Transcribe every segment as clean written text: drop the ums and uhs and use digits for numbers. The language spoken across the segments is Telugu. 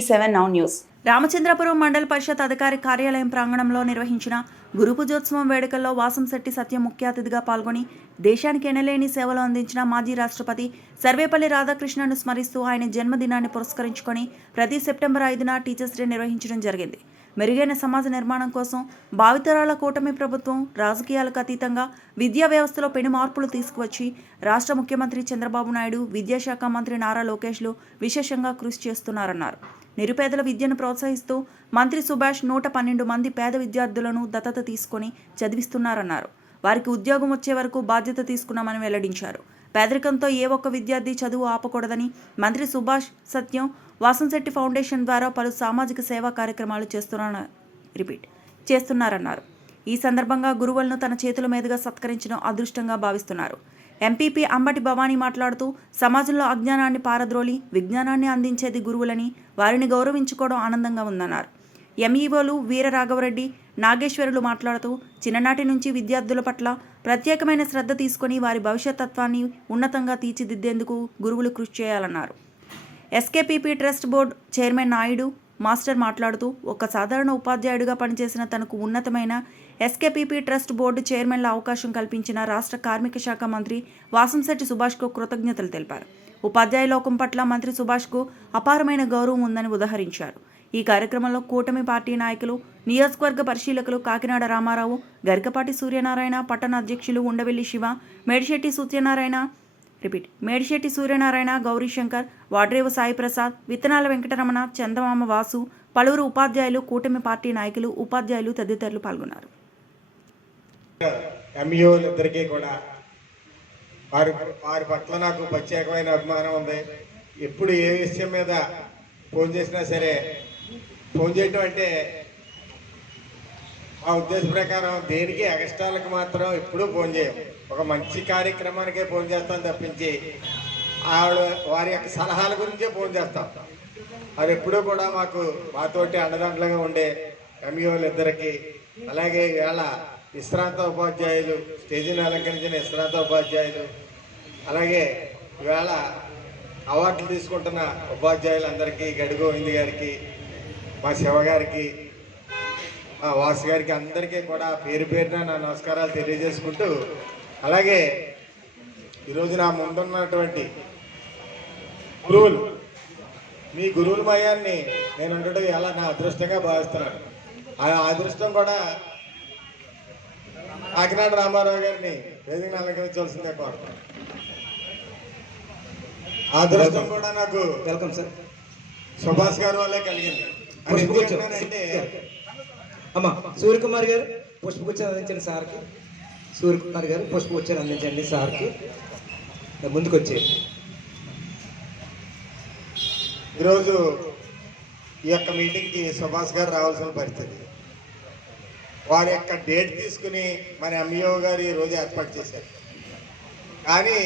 టీవీ7 నౌ న్యూస్. రామచంద్రపురం మండల పరిషత్ అధికారి కార్యాలయం ప్రాంగణంలో నిర్వహించిన గురు పూజోత్సవం వేడుకల్లో వాసంశెట్టి సత్యం ముఖ్య అతిథిగా పాల్గొని దేశానికి ఎనలేని సేవలు అందించిన మాజీ రాష్ట్రపతి సర్వేపల్లి రాధాకృష్ణన్ను స్మరిస్తూ ఆయన జన్మదినాన్ని పురస్కరించుకొని ప్రతి సెప్టెంబర్ 5న టీచర్స్ డే నిర్వహించడం జరిగింది. మెరుగైన సమాజ నిర్మాణం కోసం భావితరాల కూటమి ప్రభుత్వం రాజకీయాలకు అతీతంగా విద్యా వ్యవస్థలో పెను మార్పులు తీసుకువచ్చి రాష్ట్ర ముఖ్యమంత్రి చంద్రబాబు నాయుడు, విద్యాశాఖ మంత్రి నారా లోకేష్లు విశేషంగా కృషి చేస్తున్నారన్నారు. నిరుపేదల విద్యను ప్రోత్సహిస్తూ మంత్రి సుభాష్ 112 మంది పేద విద్యార్థులను దత్తత తీసుకొని చదివిస్తున్నారన్నారు. వారికి ఉద్యోగం వచ్చే వరకు బాధ్యత తీసుకున్నామని వెల్లడించారు. పేదరికంతో ఏ ఒక్క విద్యార్థి చదువు ఆపకూడదని మంత్రి సుభాష్ సత్యం వాసంశెట్టి ఫౌండేషన్ ద్వారా పలు సామాజిక సేవా కార్యక్రమాలు చేస్తున్నారన్నారు. ఈ సందర్భంగా గురువులను తన చేతుల మీదుగా సత్కరించడం అదృష్టంగా భావిస్తున్నారు. ఎంపీపీ అంబటి భవానీ మాట్లాడుతూ సమాజంలో అజ్ఞానాన్ని పారద్రోలి విజ్ఞానాన్ని అందించేది గురువులని, వారిని గౌరవించుకోవడం ఆనందంగా ఉందన్నారు. ఎంఈఓలు వీర రాఘవరెడ్డి, నాగేశ్వరులు మాట్లాడుతూ చిన్ననాటి నుంచి విద్యార్థుల పట్ల ప్రత్యేకమైన శ్రద్ధ తీసుకొని వారి భవిష్యత్తత్వాన్ని ఉన్నతంగా తీర్చిదిద్దేందుకు గురువులు కృషి చేయాలన్నారు. SKPP trust board chairman Naidu master మాట్లాడుతూ ఒక సాధారణ ఉపాధ్యాయుడిగా పనిచేసిన తనకు ఉన్నతమైన ఎస్కేపీపీ ట్రస్ట్ బోర్డు చైర్మన్ల అవకాశం కల్పించిన రాష్ట్ర కార్మిక శాఖ మంత్రి వాసంశెట్టి సుభాష్కు కృతజ్ఞతలు తెలిపారు. ఉపాధ్యాయ లోకం పట్ల మంత్రి సుభాష్కు అపారమైన గౌరవం ఉందని ఉదహరించారు. ఈ కార్యక్రమంలో కూటమి పార్టీ నాయకులు, నియోజకవర్గ పరిశీలకులు కాకినాడ రామారావు, గరికపాటి సూర్యనారాయణ, పట్టణ అధ్యక్షులు ఉండవెల్లి శివ, మేడిశెట్టి సూర్యనారాయణ, గౌరీశంకర్, వాడ్రేవు సాయి ప్రసాద్, విత్తనాల వెంకటరమణ, చందమామ వాసు, పలువురు ఉపాధ్యాయులు, కూటమి పార్టీ నాయకులు, ఉపాధ్యాయులు తదితరులు పాల్గొన్నారు. ఎంఈఓలందరికీ కూడా వారి పట్ల నాకు ప్రత్యేకమైన అభిమానం ఉంది. ఎప్పుడు ఏ విషయం మీద ఫోన్ చేసినా సరే, ఫోన్ చేయటం అంటే మా ఉద్దేశ ప్రకారం దేనికి ఎగస్ట్రాలకు మాత్రం ఎప్పుడూ ఫోన్ చేయం. ఒక మంచి కార్యక్రమానికే ఫోన్ చేస్తాం తప్పించి వారి యొక్క సలహాల గురించే ఫోన్ చేస్తాం. అది ఎప్పుడూ కూడా మాతోటి అండదండలుగా ఉండే ఎంఈఓలు ఇద్దరికి, అలాగే ఈవేళ విశ్రాంత ఉపాధ్యాయులు, స్టేజీని అలంకరించిన విశ్రాంత ఉపాధ్యాయులు, అలాగే ఈవేళ అవార్డులు తీసుకుంటున్న ఉపాధ్యాయులందరికీ, గడిగోవింద్ గారికి, మా శివ గారికి, మా వాసు గారికి, అందరికీ కూడా పేరు పేరున నా నమస్కారాలు తెలియజేసుకుంటూ, అలాగే ఈరోజు నా ముందున్నటువంటి గురువులు, మీ గురువుల మయాన్ని నేను ఉండడం ఎలా నా అదృష్టంగా భావిస్తున్నాను. ఆ అదృష్టం కూడా కాకినాడ రామారావు గారిని వేదికను అలంకరించవలసిందే కోరుతాను. ఆ అదృష్టం కూడా నాకు వెల్కమ్ సార్ సుభాష్ గారి వల్లే కలిగింది. అంటే అమ్మా సూర్యకుమార్ గారు పుష్పగుచ్చాలు అందించండి సార్కి. సూర్యకుమార్ గారు పుష్పగుచ్చాలు అందించండి సార్కి. ముందుకు వచ్చే ఈరోజు ఈ యొక్క మీటింగ్కి సుభాష్ గారు రావాల్సిన పరిస్థితి. వారి యొక్క డేట్ తీసుకుని మన ఎంఈఓ గారు ఈరోజు ఏర్పాటు చేశారు. కానీ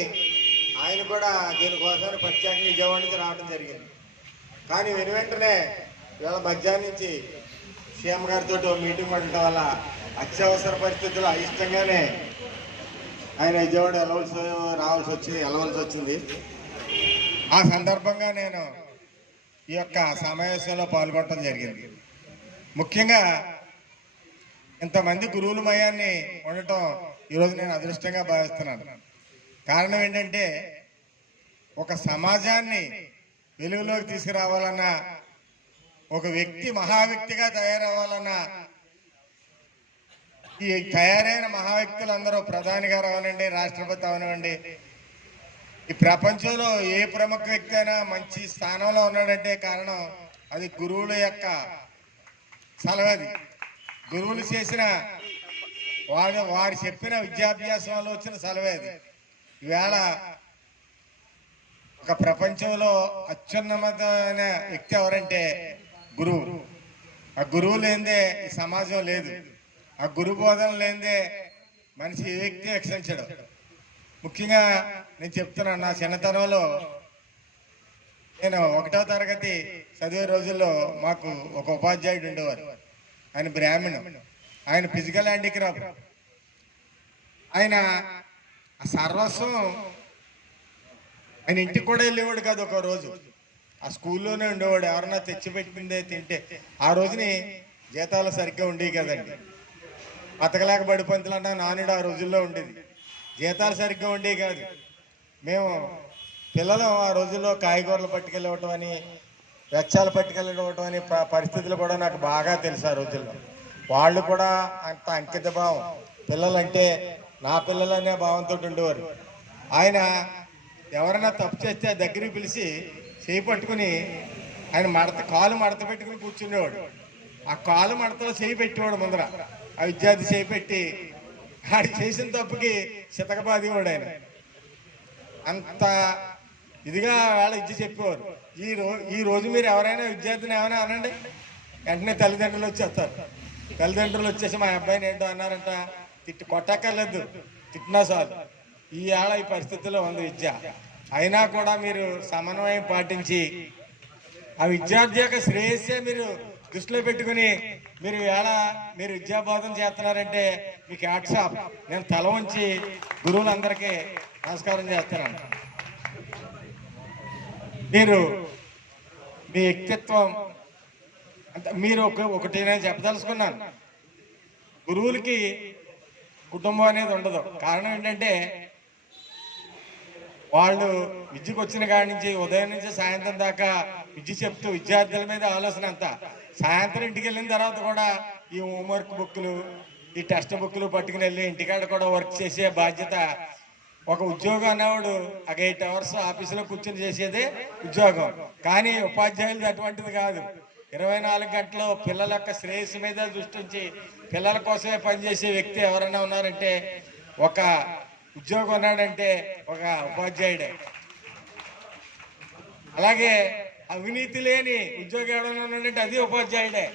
ఆయన కూడా దీనికోసం ప్రత్యేకంగా విజయవాడ నుంచి రావడం జరిగింది. కానీ వెంటనే ఇవాళ మధ్యాహ్నం నుంచి సీఎం గారితో మీటింగ్ పెట్టడం వల్ల అత్యవసర పరిస్థితుల్లో అయిష్టంగానే ఆయన విజయవాడ వెళ్ళవలసి వచ్చింది. ఆ సందర్భంగా నేను ఈ యొక్క సమావేశంలో పాల్గొనడం జరిగింది. ముఖ్యంగా ఇంతమంది గురువుల మయాన్ని ఉండటం ఈరోజు నేను అదృష్టంగా భావిస్తున్నాను. కారణం ఏంటంటే, ఒక సమాజాన్ని వెలుగులోకి తీసుకురావాలన్నా, ఒక వ్యక్తి మహావ్యక్తిగా తయారవ్వాలన్నా, ఈ తయారైన మహావ్యక్తులందరూ ప్రధాని గారు అవనండి, రాష్ట్రపతి అవనివ్వండి, ఈ ప్రపంచంలో ఏ ప్రముఖ వ్యక్తి అయినా మంచి స్థానంలో ఉన్నాడంటే కారణం అది గురువుల యొక్క సలహది. గురువులు చేసిన వారు చెప్పిన విద్యాభ్యాసంలో వచ్చిన సలహే అది. ఈవేళ ఒక ప్రపంచంలో అత్యున్నతమైన వ్యక్తి ఎవరంటే గురువు. ఆ గురువు లేనిదే ఈ సమాజం లేదు. ఆ గురు బోధన లేనిదే మనిషి ఏ వ్యక్తి రక్షించడు. ముఖ్యంగా నేను చెప్తున్నాను, నా చిన్నతనంలో నేను 1వ తరగతి చదివే రోజుల్లో మాకు ఒక ఉపాధ్యాయుడు ఉండేవారు. ఆయన బ్రాహ్మణు, ఆయన ఫిజికల్ హ్యాండిక్రాఫ్ట్. ఆయన సర్వస్వం ఆయన ఇంటికి కూడా వెళ్ళేవాడు కాదు. ఒక రోజు ఆ స్కూల్లోనే ఉండేవాడు. ఎవరన్నా తెచ్చిపెట్టిందే తింటే ఆ రోజుని జీతాలు సరిగ్గా ఉండేవి కదండి. బతకలేక బడిపంతులు అన్న నానుడు ఆ రోజుల్లో ఉండేది. జీతాలు సరిగ్గా ఉండేవి కాదు. మేము పిల్లలు ఆ రోజుల్లో కాయగూరలు పట్టుకెళ్ళవటం అని, వెచ్చాలు పట్టుకెళ్ళవటం అని పరిస్థితులు కూడా నాకు బాగా తెలుసు ఆ రోజుల్లో. వాళ్ళు కూడా అంత అంకిత భావం, పిల్లలంటే నా పిల్లలనే భావంతో ఉండేవారు. ఆయన ఎవరైనా తప్పు చేస్తే దగ్గరికి పిలిచి చేయి పట్టుకుని ఆయన కాలు మడత పెట్టుకుని కూర్చునేవాడు. ఆ కాలు మడతలో చేయి పెట్టేవాడు ముందర. ఆ విద్యార్థి చేయి పెట్టి ఆడి చేసిన తప్పుకి చితకబాదేవాడు ఆయన. అంత ఇదిగా వాళ్ళ ఇచ్చి చెప్పేవారు. ఈ రోజు మీరు ఎవరైనా విద్యార్థిని ఏమైనా అనండి, వెంటనే తల్లిదండ్రులు వచ్చేస్తారు. తల్లిదండ్రులు వచ్చేసి మా అబ్బాయిని ఏంటో అన్నారంట, కొట్టక్కర్లేదు, తిట్టినా చాలు. ఈ పరిస్థితిలో ఉంది విద్య. అయినా కూడా మీరు సమన్వయం పాటించి ఆ విద్యార్థి యొక్క శ్రేయస్సే మీరు దృష్టిలో పెట్టుకుని మీరు విద్యాబోధన చేస్తున్నారంటే మీకు హ్యాట్సాప్. నేను తల వంచి గురువులందరికీ నమస్కారం చేస్తున్నాను. మీరు మీ వ్యక్తిత్వం అంటే మీరు ఒకటి నేను చెప్పదలుచుకున్నాను. గురువులకి కుటుంబం అనేది ఉండదు. కారణం ఏంటంటే వాళ్ళు విద్యకు వచ్చిన కాడి నుంచి ఉదయం నుంచి సాయంత్రం దాకా విద్య చెప్తూ విద్యార్థుల మీద ఆలోచన అంతా. సాయంత్రం ఇంటికి వెళ్ళిన తర్వాత కూడా ఈ హోంవర్క్ బుక్లు, ఈ టెక్స్ట్ బుక్లు పట్టుకుని వెళ్ళి ఇంటికాడ కూడా వర్క్ చేసే బాధ్యత. ఒక ఉద్యోగం అనేవాడు 8 అవర్స్ ఆఫీసులో కూర్చొని చేసేదే ఉద్యోగం. కానీ ఉపాధ్యాయులు అటువంటిది కాదు. 24 గంటలు పిల్లల యొక్క శ్రేయస్సు మీద దృష్టి ఉంచి పిల్లల కోసమే పనిచేసే వ్యక్తి ఎవరైనా ఉన్నారంటే, ఒక ఉద్యోగం ఉన్నాడంటే ఒక ఉపాధ్యాయుడే. అలాగే అవినీతి లేని ఉద్యోగం ఎవరైనా ఉన్నాడంటే అది ఉపాధ్యాయుడే.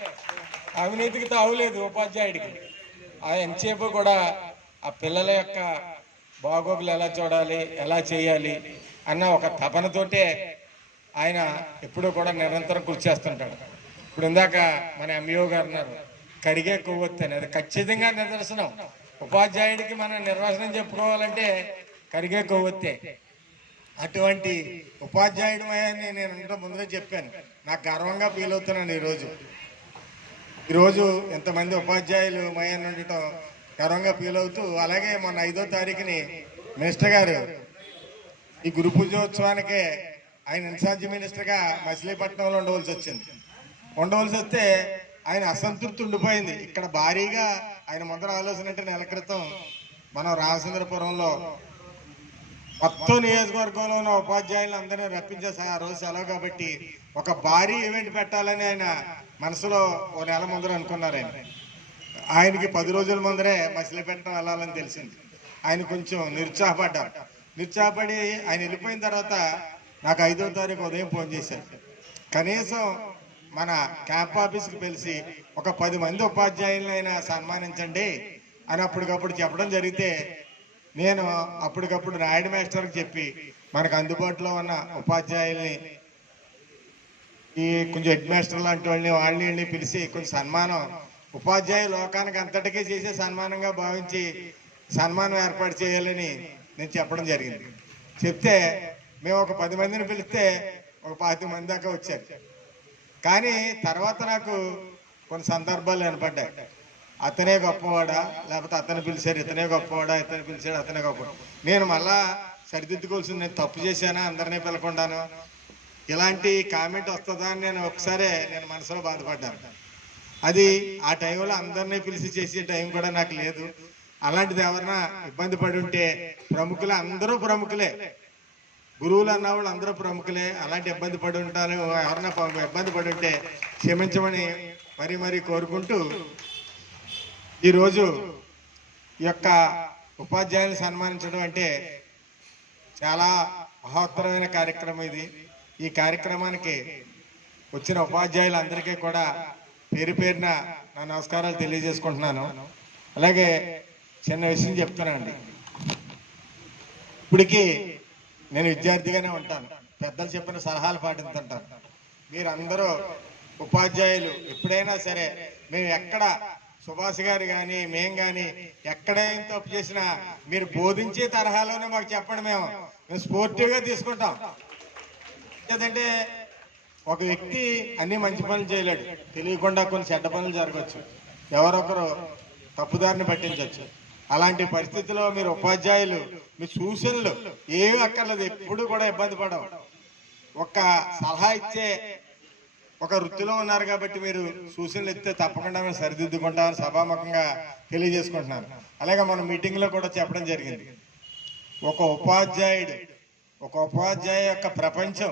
అవినీతికి తావులేదు ఉపాధ్యాయుడికి. ఎంతసేపు కూడా ఆ పిల్లల యొక్క బాగోగులు ఎలా చూడాలి, ఎలా చేయాలి అన్న ఒక తపనతోటే ఆయన ఎప్పుడూ కూడా నిరంతరం కృషి చేస్తుంటాడు. ఇప్పుడు ఇందాక మన ఎంఈఓ గారు అన్నారు, కరిగే కొవ్వొత్తి అని. అది ఖచ్చితంగా నిదర్శనం. ఉపాధ్యాయుడికి మనం నిర్వచనం చెప్పుకోవాలంటే కరిగే కొవ్వొత్తే. అటువంటి ఉపాధ్యాయుడమని నేను అంటే ముందుగా చెప్పాను. నాకు గర్వంగా ఫీల్ అవుతున్నాను ఈరోజు ఎంతమంది ఉపాధ్యాయులు మయాన్ని ఉండటం గర్వంగా ఫీల్ అవుతూ. అలాగే మొన్న 5వ తారీఖుని మినిస్టర్ గారు ఈ గురు పూజోత్సవానికే ఆయన ఇన్ఛార్జి మినిస్టర్గా మచిలీపట్నంలో ఉండవలసి వస్తే ఆయన అసంతృప్తి ఉండిపోయింది. ఇక్కడ భారీగా ఆయన ముందర ఆలోచన అంటే నెల క్రితం మనం రామచంద్రపురంలో మొత్తం నియోజకవర్గంలో ఉన్న ఉపాధ్యాయులు అందరినీ రప్పించేసి ఆ రోజు సెలవు కాబట్టి ఒక భారీ ఈవెంట్ పెట్టాలని ఆయన మనసులో ఓ నెల ముందర అనుకున్నారు. ఆయనకి 10 రోజుల ముందరే మచిలీపట్నం వెళ్ళాలని తెలిసింది. ఆయన కొంచెం నిరుత్సాహపడి ఆయన వెళ్ళిపోయిన తర్వాత నాకు 5వ తారీఖు ఉదయం ఫోన్ చేశారు. కనీసం మన క్యాంప్ ఆఫీస్కి పిలిచి ఒక 10 మంది ఉపాధ్యాయులైనా సన్మానించండి అని అప్పటికప్పుడు చెప్పడం జరిగితే, నేను అప్పటికప్పుడు రాయుడు మాస్టర్కి చెప్పి మనకు అందుబాటులో ఉన్న ఉపాధ్యాయుల్ని, ఈ కొంచెం హెడ్ మాస్టర్ లాంటి వాళ్ళని పిలిచి కొంచెం సన్మానం, ఉపాధ్యాయ లోకానికి అంతటికీ చేసే సన్మానంగా భావించి సన్మానం ఏర్పాటు చేయాలని నేను చెప్పడం జరిగింది. చెప్తే మేము ఒక 10 మందిని పిలిస్తే ఒక 25 మంది దాకా వచ్చారు. కానీ తర్వాత నాకు కొన్ని సందర్భాలు వినపడ్డాయి. అతనే గొప్పవాడా, లేకపోతే అతను పిలిచారు ఇతనే గొప్పవాడా, ఇతను పిలిచాడు అతనే గొప్పవాడు. నేను మళ్ళా సరిదిద్దుకోవాల్సింది, నేను తప్పు చేశానా అందరినీ పిలకుండాను, ఇలాంటి కామెంట్ వస్తుందా అని నేను మనసులో బాధపడ్డాను. అది ఆ టైంలో అందరినీ పిలిచి చేసే టైం కూడా నాకు లేదు. అలాంటిది ఎవరన్నా ఇబ్బంది పడి ఉంటే, అందరూ ప్రముఖులే, గురువులు అన్న వాళ్ళు అందరూ ప్రముఖులే. అలాంటి ఇబ్బంది పడి ఉంటాను, ఎవరన్నా ఇబ్బంది పడి ఉంటే క్షమించమని మరీ కోరుకుంటూ, ఈరోజు ఈ యొక్క ఉపాధ్యాయులను సన్మానించడం అంటే చాలా మహోత్తరమైన కార్యక్రమం ఇది. ఈ కార్యక్రమానికి వచ్చిన ఉపాధ్యాయులందరికీ కూడా పేరున నా నమస్కారాలు తెలియజేసుకుంటున్నాను. అలాగే చిన్న విషయం చెప్తానండి. ఇప్పటికీ నేను విద్యార్థిగానే ఉంటాను, పెద్దలు చెప్పిన సలహాలు పాటిస్తుంటాను. మీరందరూ ఉపాధ్యాయులు ఎప్పుడైనా సరే, మేము ఎక్కడ సుభాష్ గారు కానీ మేము కానీ ఎక్కడైనా తప్పు చేసినా మీరు బోధించే తరహాలోనే మాకు చెప్పండి. మేము స్పోర్టివ్గా తీసుకుంటాం. లేదంటే ఒక వ్యక్తి అన్ని మంచి పనులు చేయలేడు, తెలియకుండా కొన్ని చెడ్డ పనులు జరగవచ్చు, ఎవరొకరు తప్పుదారిని పట్టించవచ్చు. అలాంటి పరిస్థితిలో మీరు ఉపాధ్యాయులు మీ సూచనలు ఏమీ అక్కర్లేదు, ఎప్పుడు కూడా ఇబ్బంది పడవు. ఒక సలహా ఇచ్చే ఒక వృత్తిలో ఉన్నారు కాబట్టి మీరు సూచనలు ఇస్తే తప్పకుండా మేము సరిదిద్దుకుంటామని సభాముఖంగా తెలియజేసుకుంటున్నాను. అలాగే మన మీటింగ్లో కూడా చెప్పడం జరిగింది, ఒక ఉపాధ్యాయ యొక్క ప్రపంచం,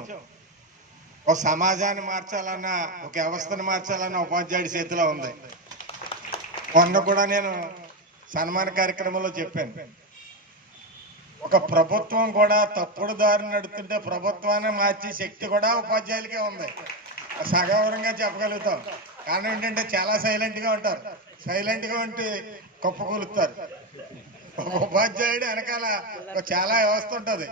ఒక సమాజాన్ని మార్చాలన్నా, ఒక వ్యవస్థను మార్చాలన్నా ఉపాధ్యాయుడి చేతిలో ఉంది. మొన్న కూడా నేను సన్మాన కార్యక్రమంలో చెప్పాను, ఒక ప్రభుత్వం కూడా తప్పుడు దారి నడుతుంటే ప్రభుత్వాన్ని మార్చే శక్తి కూడా ఉపాధ్యాయులకే ఉంది. సగౌరవంగా చెప్పగలుగుతాం. కారణం ఏంటంటే చాలా సైలెంట్గా ఉంటారు, సైలెంట్గా ఉంటే కుప్పకూలుస్తారు. ఒక ఉపాధ్యాయుడు వెనకాల చాలా వ్యవస్థ ఉంటుంది,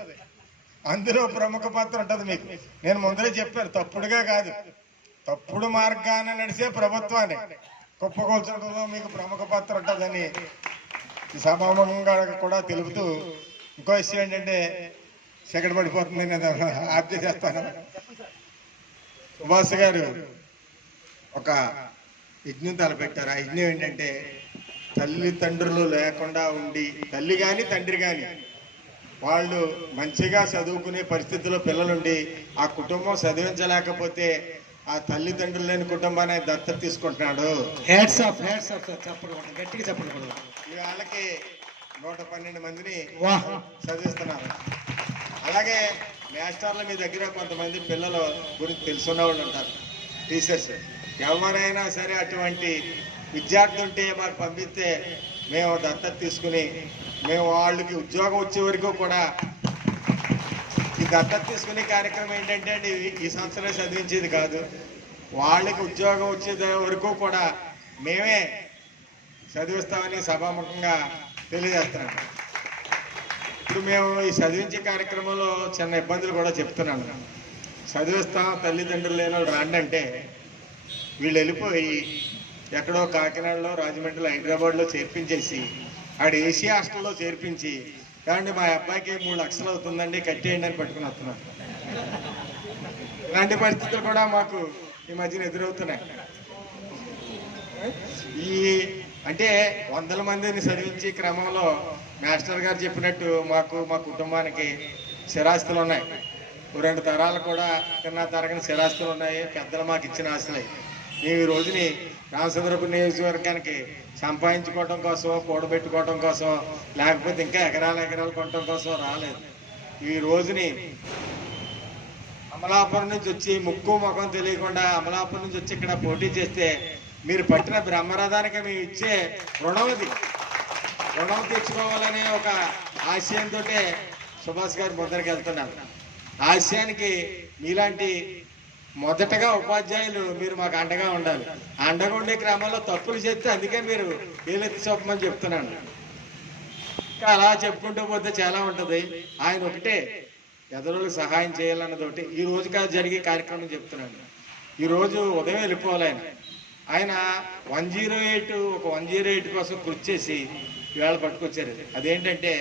అందులో ప్రముఖ పాత్ర ఉంటుంది. మీకు నేను ముందరే చెప్పాను, తప్పుడుగా కాదు, తప్పుడు మార్గాన్ని నడిచే ప్రభుత్వాన్ని కుప్పకూల్చడంలో మీకు ప్రముఖ పాత్ర ఉంటుందని ఈ సభాముఖంగా కూడా తెలుపుతూ, ఇంకో విషయం ఏంటంటే సెకండ్ పడిపోతుంది, నేను ఆప్ చేసేస్తాను. సుభాష్ గారు ఒక యజ్ఞం తలపెట్టారు. ఆ యజ్ఞం ఏంటంటే తల్లిదండ్రులు లేకుండా ఉండి, తల్లి కానీ తండ్రి కానీ వాళ్ళు మంచిగా చదువుకునే పరిస్థితుల్లో పిల్లలుండి ఆ కుటుంబం చదివించలేకపోతే ఆ తల్లిదండ్రులు లేని కుటుంబాన్ని దత్తత తీసుకుంటున్నాడు. హ్యాట్స్ ఆఫ్ చెప్పకూడదు, గట్టిగా చెప్పకూడదు. వాళ్ళకి 112 మందిని చదివిస్తున్నారు. అలాగే మాస్టర్ల మీ దగ్గర కొంతమంది పిల్లల గురించి తెలుసున్న వాళ్ళు ఉంటారు, టీచర్స్. ఎవరైనా సరే అటువంటి విద్యార్థి ఉంటే మాకు పంపిస్తే మేము దత్తత తీసుకుని మేము వాళ్ళకి ఉద్యోగం వచ్చే వరకు కూడా ఈ దత్తత తీసుకునే కార్యక్రమం ఏంటంటే ఈ సంవత్సరం చదివించేది కాదు, వాళ్ళకి ఉద్యోగం వచ్చే వరకు కూడా మేమే చదివిస్తామని సభాముఖంగా తెలియజేస్తున్నాం. ఇప్పుడు మేము ఈ చదివించే కార్యక్రమంలో చిన్న ఇబ్బందులు కూడా చెప్తున్నాను. చదివిస్తాం, తల్లిదండ్రులు లేని వాళ్ళు రాండి అంటే వీళ్ళు వెళ్ళిపోయి ఎక్కడో కాకినాడలో, రాజమండ్రిలో, హైదరాబాద్లో చేర్పించేసి ఆడ ఏసీ హాస్టల్లో చేర్పించి, కాబట్టి మా అబ్బాయికి 3 లక్షలు అవుతుందండి కట్టేయండి అని పట్టుకుని వస్తున్నారు. ఇలాంటి పరిస్థితులు కూడా మాకు ఈ మధ్యన ఎదురవుతున్నాయి. ఈ అంటే 100 మందిని చదివించే క్రమంలో మాస్టర్ గారు చెప్పినట్టు మాకు మా కుటుంబానికి స్థిరాస్తులు ఉన్నాయి. 2 తరాలు కూడా కింద తరగని స్థిరాస్తులు ఉన్నాయి, పెద్దలు మాకు ఇచ్చిన ఆస్తులు. మేము ఈ రోజుని రామచంద్రపురం నియోజకవర్గానికి సంపాదించుకోవడం కోసం, కూడబెట్టుకోవడం కోసం, లేకపోతే ఇంకా ఎకరాలు కొనడం కోసం రాలేదు. ఈ రోజుని అమలాపురం నుంచి వచ్చి ముక్కు ముఖం తెలియకుండా అమలాపురం నుంచి వచ్చి ఇక్కడ పోటీ చేస్తే మీరు పట్టిన బ్రహ్మరథానికి మేము ఇచ్చే రుణం తెచ్చుకోవాలనే ఒక ఆశయంతో సుభాష్ గారు ముందరికి వెళ్తున్నారు. ఆశయానికి మీలాంటి మొదటగా ఉపాధ్యాయులు మీరు మాకు అండగా ఉండాలి. అండగా ఉండే క్రమంలో తప్పులు చేస్తే అందుకే మీరు వీలెత్తి చూపమని చెప్తున్నాను. ఇంకా అలా చెప్పుకుంటూ పోతే చాలా ఉంటుంది. ఆయన ఒకటే ఎదరోళ్ళకి సహాయం చేయాలన్నదోటి ఈ రోజుగా జరిగే కార్యక్రమం చెప్తున్నాను. ఈరోజు ఉదయం వెళ్ళిపోవాలి ఆయన 108 కోసం కృషి చేసి ఇవాళ పట్టుకొచ్చారు. అదేంటంటే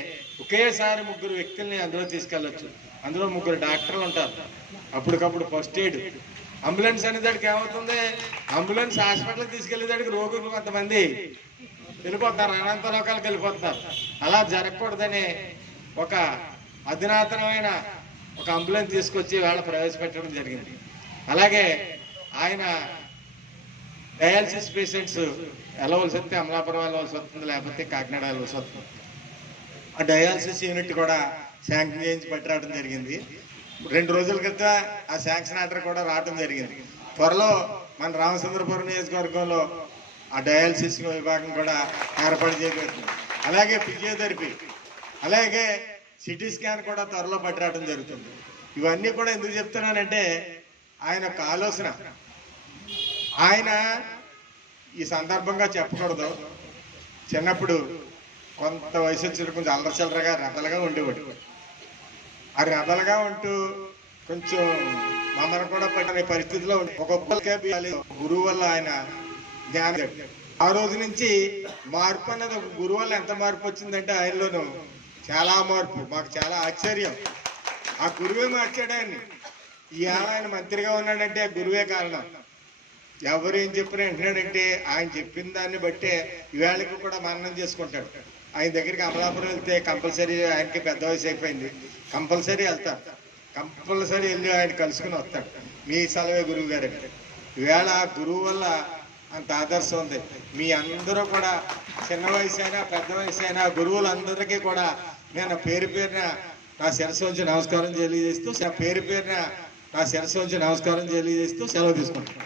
ఒకేసారి 3 వ్యక్తుల్ని అందులో తీసుకెళ్ళొచ్చు. అందులో 3 డాక్టర్లు ఉంటారు. అప్పటికప్పుడు ఫస్ట్ ఎయిడ్, అంబులెన్స్ అనేదానికి ఏమవుతుంది, అంబులెన్స్ హాస్పిటల్కి తీసుకెళ్లేదానికి రోగులు కొంతమంది వెళ్ళిపోతున్నారు, అనంత లోకాలకు వెళ్ళిపోతున్నారు. అలా జరగకూడదని ఒక అధునాతనమైన ఒక అంబులెన్స్ తీసుకొచ్చి వాళ్ళ ప్రవేశపెట్టడం జరిగింది. అలాగే ఆయన డయాలసిస్ పేషెంట్స్ వెళ్ళవలసి వస్తే అమలాపురం వెళ్ళవలసి వస్తుంది, లేకపోతే కాకినాడ వెళ్ళవలసి వస్తుంది. ఆ డయాలసిస్ యూనిట్ కూడా శాంక్షన్ చేయించి పట్టిరావడం జరిగింది. 2 రోజుల క్రితం ఆ శాంక్షన్ ఆర్డర్ కూడా రావడం జరిగింది. త్వరలో మన రామచంద్రపురం నియోజకవర్గంలో ఆ డయాలసిస్ విభాగం కూడా ఏర్పాటు చేయబడుతుంది. అలాగే ఫిజియోథెరపీ, అలాగే సిటీ స్కాన్ కూడా త్వరలో పట్టిరావడం జరుగుతుంది. ఇవన్నీ కూడా ఎందుకు చెప్తున్నానంటే ఆయన ఒక ఆలోచన. ఆయన ఈ సందర్భంగా చెప్పకూడదు, చిన్నప్పుడు కొంత వయసు వచ్చి కొంచెం అల్లరచల్లరగా రెబల్గా ఉండేవాడు. ఆ రెబల్గా ఉంటూ కొంచెం మమ్మల్ని కూడా పట్టిన పరిస్థితిలో ఒక్కొక్కరికే గురువు వల్ల ఆయన జ్ఞానం. ఆ రోజు నుంచి మార్పు అన్నది ఒక గురువు వల్ల ఎంత మార్పు వచ్చిందంటే ఆయనలోనూ చాలా మార్పు. మాకు చాలా ఆశ్చర్యం. ఆ గురువే మార్చాడు ఆయన్ని. ఇవాళ ఆయన మంత్రిగా ఉన్నాడంటే గురువే కారణం. ఎవరు ఏం చెప్పినా వింటున్నాడంటే ఆయన చెప్పిన దాన్ని బట్టే ఈవేళకి కూడా మననం చేసుకుంటాడు. ఆయన దగ్గరికి అమలాపురం వెళ్తే కంపల్సరీ, ఆయనకి పెద్ద వయసు అయిపోయింది, కంపల్సరీ వెళ్తాడు. కంపల్సరీ వెళ్ళి ఆయన కలుసుకుని వస్తాడు. మీ సెలవే గురువు గారు. ఈవేళ గురువు వల్ల అంత ఆదర్శం ఉంది. మీ అందరూ కూడా చిన్న వయసు అయినా పెద్ద వయసు అయినా గురువులందరికీ కూడా నేను పేరు పేరున నా శిరస్సు ఉంచి నమస్కారం తెలియజేస్తూ సెలవు తీసుకుంటాను.